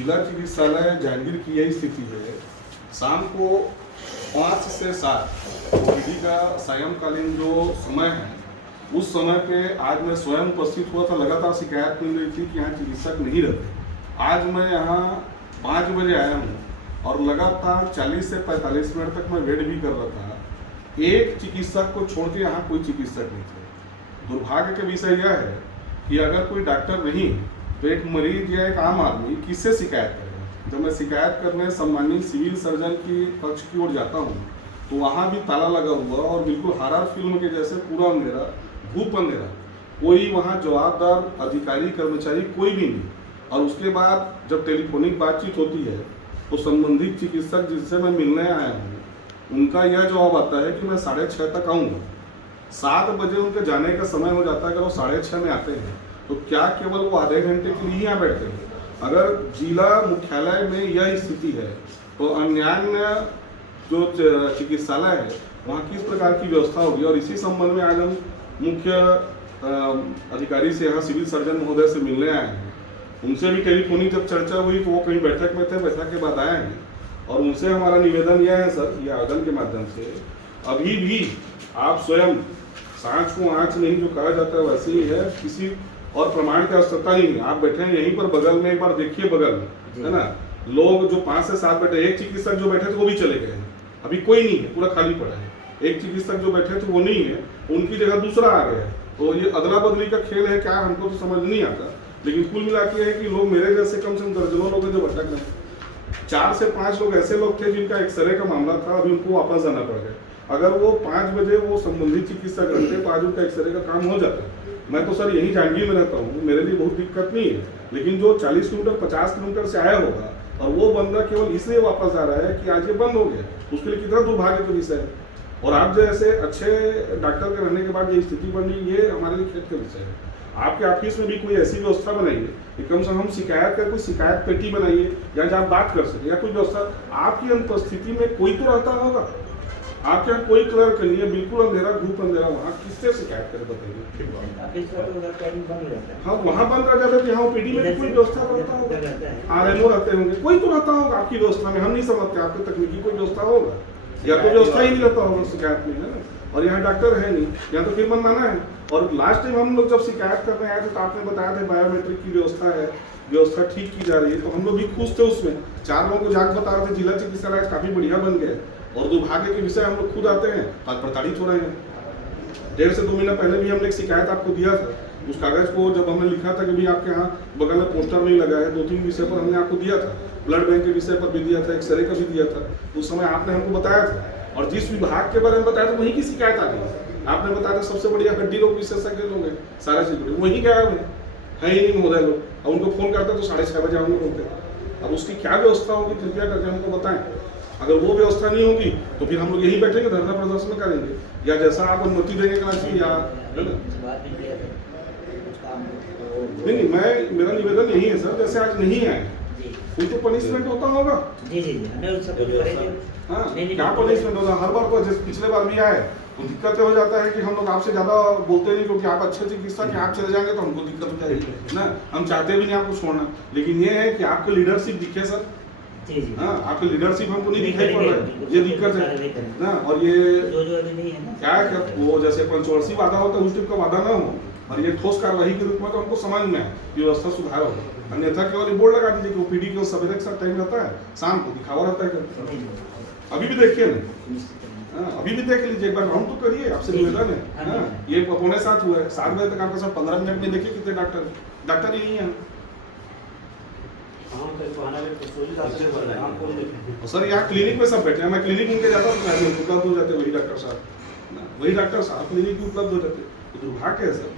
जिला चिकित्सालय जहांगीर की यही स्थिति है। शाम को 5 से 7 ओपीडी का सायंकालीन जो समय है, उस समय पे आज मैं स्वयं उपस्थित हुआ था। लगातार शिकायत मिल रही थी कि यहाँ चिकित्सक नहीं रहते। आज मैं यहाँ 5 बजे आया हूँ और लगातार 40 से 45 मिनट तक मैं वेट भी कर रहा था। एक चिकित्सक को छोड़ के यहाँ कोई चिकित्सक नहीं थे। दुर्भाग्य का विषय यह है कि अगर कोई डॉक्टर नहीं तो एक मरीज या एक आम आदमी किससे शिकायत करेगा। जब मैं शिकायत करने सम्मानित सिविल सर्जन की कक्ष की ओर जाता हूँ तो वहाँ भी ताला लगा हुआ और बिल्कुल हॉरर फिल्म के जैसे पूरा अंधेरा, धूप अंधेरा, कोई वहाँ जवाबदार अधिकारी कर्मचारी कोई भी नहीं। और उसके बाद जब टेलीफोनिक बातचीत होती है तो संबंधित चिकित्सक जिससे मैं मिलने आया हूँ उनका यह जवाब आता है कि मैं 6:30 तक आऊँगा। 7 बजे उनके जाने का समय हो जाता है। अगर वो 6:30 में आते हैं तो क्या केवल वो आधे घंटे के लिए यहाँ बैठते हैं? अगर जिला मुख्यालय में यह स्थिति है तो अन्य जो चिकित्सालय है वहाँ किस प्रकार की व्यवस्था होगी। और इसी संबंध में आज हम मुख्य अधिकारी से, यहाँ सिविल सर्जन महोदय से मिलने आए हैं। उनसे भी टेलीफोनिक जब चर्चा हुई तो वो कहीं बैठक में थे, बैठक के बाद आए हैं और उनसे हमारा निवेदन यह है सर, ये आवेदन के माध्यम से अभी भी आप स्वयं सांच को आँच नहीं जो कहा जाता है वैसे ही है, किसी और प्रमाण की आवश्यकता नहीं है। आप बैठे हैं यहीं पर बगल में, एक बार देखिए बगल में, है ना, लोग जो 5 से 7 बैठे, एक चिकित्सक जो बैठे थे वो भी चले गए हैं, अभी कोई नहीं है, पूरा खाली पड़ा है। एक चिकित्सक जो बैठे थे वो नहीं है, उनकी जगह दूसरा आ गया है। तो ये अदला बदली का खेल है क्या, हमको तो समझ नहीं आता। लेकिन कुल मिला के है कि लोग मेरे जैसे कम से कम दर्जनों लोग हैं जो भटक रहे हैं। 4 से 5 लोग ऐसे लोग थे जिनका एक्सरे का मामला था, अभी उनको वापस जाना पड़ गया। अगर वो 5 बजे वो संबंधित चिकित्सक रहते तो आज उनका एक्सरे का काम हो जाता। मैं तो सर यही जहांगीर में रहता हूँ, मेरे लिए बहुत दिक्कत नहीं है। लेकिन जो 40 किलोमीटर 50 किलोमीटर से आया होगा और वो बंदा केवल इसलिए वापस आ रहा है कि आज ये बंद हो गया, उसके लिए कितना दुर्भाग्य का विषय है। और आप जैसे अच्छे डॉक्टर के रहने के बाद ये स्थिति बनी, ये हमारे लिए खेद का विषय है। आपके ऑफिस में भी कोई ऐसी व्यवस्था बनाइए कि कम से कम हम शिकायत का कोई शिकायत पेटी बनाइए या जहाँ बात कर सके, या कोई व्यवस्था। आपकी अनुपस्थिति में कोई तो रहता होगा, आपके यहाँ कोई क्लर्क नहीं है, बिल्कुल अंधेरा, धूप अंधेरा, वहाँ किससे शिकायत करें बताइए। हाँ, वहाँ बंद रह जाता है। यहाँ ओपीडी में कोई व्यवस्था रहता होगा, आरएनओ रहते होंगे, कोई तो रहता होगा आपकी व्यवस्था में। हम नहीं समझते आपके तकनीकी कोई व्यवस्था होगा, या तो व्यवस्था ही नहीं रहता होगा शिकायत में, है ना। और यहाँ डॉक्टर है नहीं, या तो फिर मनमाना है। और लास्ट टाइम हम लोग जब शिकायत करने आए थे तो आपने बताया था बायोमेट्रिक की व्यवस्था है, व्यवस्था ठीक की जा रही है, तो हम लोग भी खुश थे उसमें। 4 लोगों को जाकर बता रहे थे जिला चिकित्सालय काफ़ी बढ़िया बन गया। और दुर्भाग्य के विषय हम लोग खुद आते हैं, आज प्रताड़ित हो रहे हैं। 1.5 से 2 महीना पहले भी हमने एक शिकायत आपको दिया था। उस कागज़ को जब हमने लिखा था कि भाई आपके यहाँ बगल में पोस्टर नहीं लगा है, 2-3 विषय पर हमने आपको दिया था, ब्लड बैंक के विषय पर भी दिया था, एक्सरे का भी दिया था। उस समय आपने हमको बताया था और जिस विभाग के बारे में बताया था वहीं की शिकायत आ गई। आपने बताया था सबसे बढ़िया हड्डी रोग विशेषज्ञ लोग हैं, सारा चीज वहीं गया है ही नहीं महोदय लोग। और उनको फोन करते तो 6:30 बजे आऊँगे बोलते। अब उसकी क्या व्यवस्था होगी कृपया करके हमको बताएं। अगर वो व्यवस्था नहीं होगी तो फिर हम लोग यहीं बैठेंगे, धरना प्रदर्शन करेंगे, या जैसा आप अनुमति देंगे कराची, या नहीं, मैं मेरा निवेदन यही है सर, जैसे आज नहीं आए कोई तो पनिशमेंट होता होगा। हाँ, क्या पनिशमेंट होगा? हर बार को जैसे पिछले बार भी आए तो दिक्कत हो जाता है कि हम लोग आपसे ज़्यादा बोलते नहीं, क्योंकि आप अच्छे चिकित्सक हैं, आप चले जाएंगे तो हमको दिक्कत हो जाएगी ना। हम चाहते भी नहीं आपको छोड़ना, लेकिन ये है कि आपकी लीडरशिप दिखे सर। हाँ, आपकी लीडरशिप हमको नहीं दिखाई पड़ रहा है, ये दिक्कत है ना। और ये क्या है, वो जैसे पंचवर्षीय वादा होता है उस टाइप का वादा ना हो, और ये ठोस कार्रवाई के रूप में तो हमको समझ में आए, व्यवस्था सुधार हो। अन्यथा केवल बोर्ड लगा दीजिए कि ओपीडी के सवेरे के साथ टाइम रहता है, शाम को दिखावा रहता है। अभी भी देखिए ना, अभी भी देख लीजिए, एक बार राउंड तो करिए, आपसे निवेदन है। ये 6:45 हुआ है, 7 बजे तक आपका सब 15 मिनट में देखिए कितने डॉक्टर ही नहीं है। सर यहाँ क्लिनिक में सब बैठे हैं, मैं क्लिनिक उनके जाता हूँ, उपलब्ध हो जाते वही डॉक्टर साहब, वही डॉक्टर साहब क्लिनिक में उपलब्ध हो जाते। तो दुर्भाग्य है सर।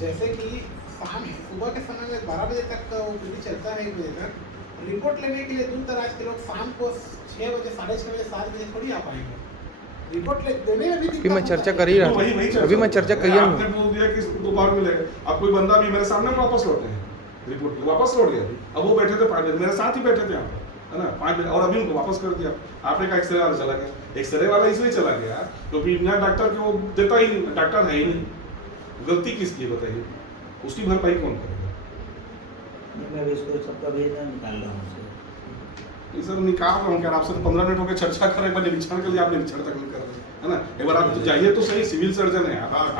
जैसे कि शाम सुबह के समय में 12 बजे तक ओपीडी चलता है, 1 बजे तक रिपोर्ट लेने के लिए दूर दराज के लोग शाम को 6 बजे, 6:30 बजे, 7 बजे थोड़ी आ पाएंगे। रिपोर्ट देने में भी अभी मैं चर्चा कर ही रहा था, अभी मैं चर्चा कर ही रहा हूँ। आपने बोल दिया कि दोपहर मिलेगा, अब कोई बंदा भी मेरे सामने वापस लौटे हैं, रिपोर्ट वापस लौट गया। अब वो बैठे थे 5 बजे, मेरे साथ ही बैठे थे यहाँ पर, है ना, 5 बजे, और अभी उनको वापस कर दिया। आपने कहा एक्सरे वाला चला गया, एक्सरे वाला इसलिए चला गया क्योंकि बिना डॉक्टर के वो देता ही नहीं, डॉक्टर है ही नहीं। गलती किसकी बताइए, उसकी भरपाई कौन करेगा? अभी इसको सबका भेजना निकाल रहा हूँ उसे। ये सर निकाल रहा हूँ क्या आपसे 15 मिनट हो गए चर्चा कर रहे हैं, निरीक्षण के लिए आप निरीक्षण तक नहीं कर रहे हैं, है ना। एक बार आप जाइए तो सही, सिविल सर्जन है आप